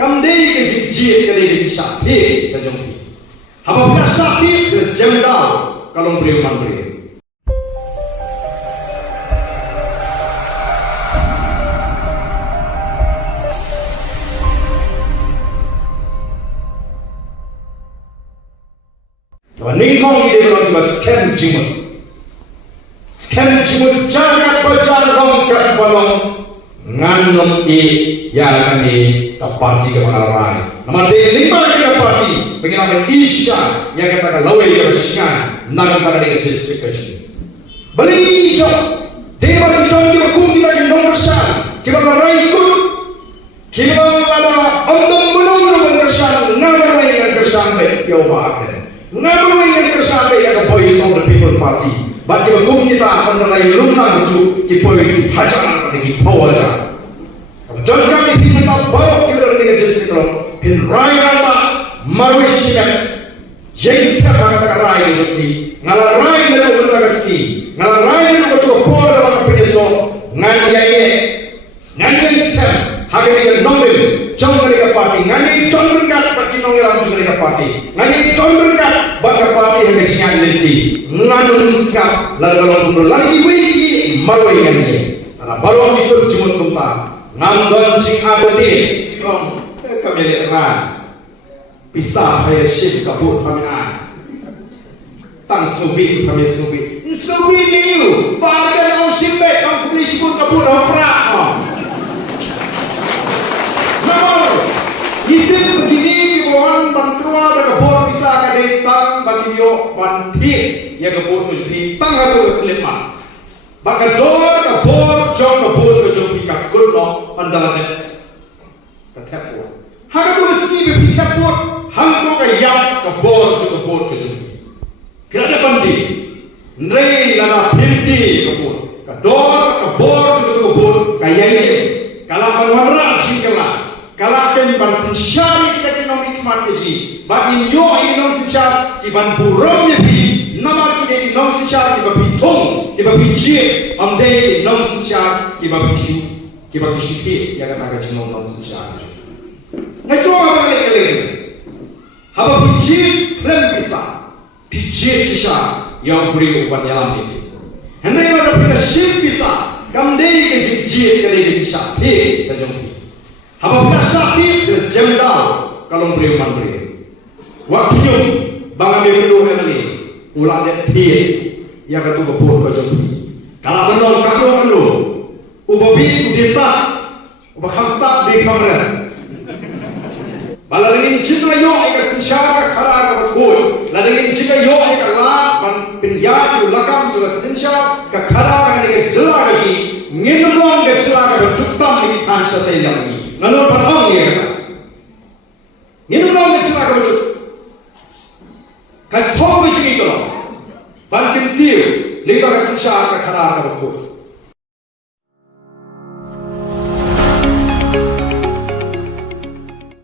cầm đi cái gì chia cái gì sạch thì cái giống gì apa pun sạch thì cái jam tao kalau beliau mandiri Ningkong ini berarti scam jimat jangan berjalan kat balong nganom di yang ini parti kemana-mana. Nama dia lima kita parti pengilaman Isya yang katakan lawan yang bersihkan nak pada dengan discussion. Beli hijau, dia bagi kita berkum kita di nomor satu. Kita berai ikut, kita ada untuk menunggu bersama nama yang bersama Yehova. Nama yang bersama yang voice of the people party. Bagi berkum kita akan melalui rumah itu dipoi hajar dengan power. Jangan kami kita bawa kita dengan discussion. Pin raya apa manusia yang sekarang kita raya ini ngalah raya dengan kita kasih ngalah raya dengan kita power dalam penyesal ngani sem hari ini nomor jangan mereka parti ngani jangan mereka bagi nomor orang juga mereka parti ngani jangan mereka bagi parti yang kesian nanti nganu skap lalu lagi wiji malu ini karena baru itu cuma tumpah ngambil sing abadi kami lihat pisah saya sih kabut kami tang subi kami subi liu pada yang simbe kamu polisi pun kabut apa namun itu begini orang bantua dan kabut pisah kali tang bagi yo banti ya kabut mesti tang atau kelima bagi dua kabut jom kabut kejom pikap kurno pandangan ketemu Hanya mesti berpikir buat hangko kaya kebor ke jumpi. Kira ada bandi, nrei lana pinti kebor, kedor kebor kaya ini. Kalau penwarna singkala, kalau penban sensyari kita ekonomi kemati, bagi nyo ekonomi sensyari kiban burung yepi, nama kita ekonomi sensyari kiban pitung, kiban biji, amdei ekonomi sensyari kiban biji, kiban biji yang kata kecil ekonomi sensyari. Najwa apa lagi? Haba biji klaim bisa, biji sisa yang beri ubat dalam ini. Hendak ada benda sim bisa, kamdei biji kali sisa, he terjumpi. Haba benda sapi terjemdal kalau beri mandiri. Waktu bang ambil dulu ini, ulang dia he yang ketua kebun terjumpi. Kalau belum kamu ubabi udita, ubah khasta di kamera. Balalingin jika yo eka sensyara khara ka koi, lalingin jika yo eka la ban pinyai lakam juga sensyara ka khara ka ne jela ka ji, nginong ka jela ka tuktam ni kansa te yangi. Ngalo patong ye ka. Nginong ka jela ka tuk. Ka thong ji ko. Ban pintiu, leba ka sensyara ka khara ka koi.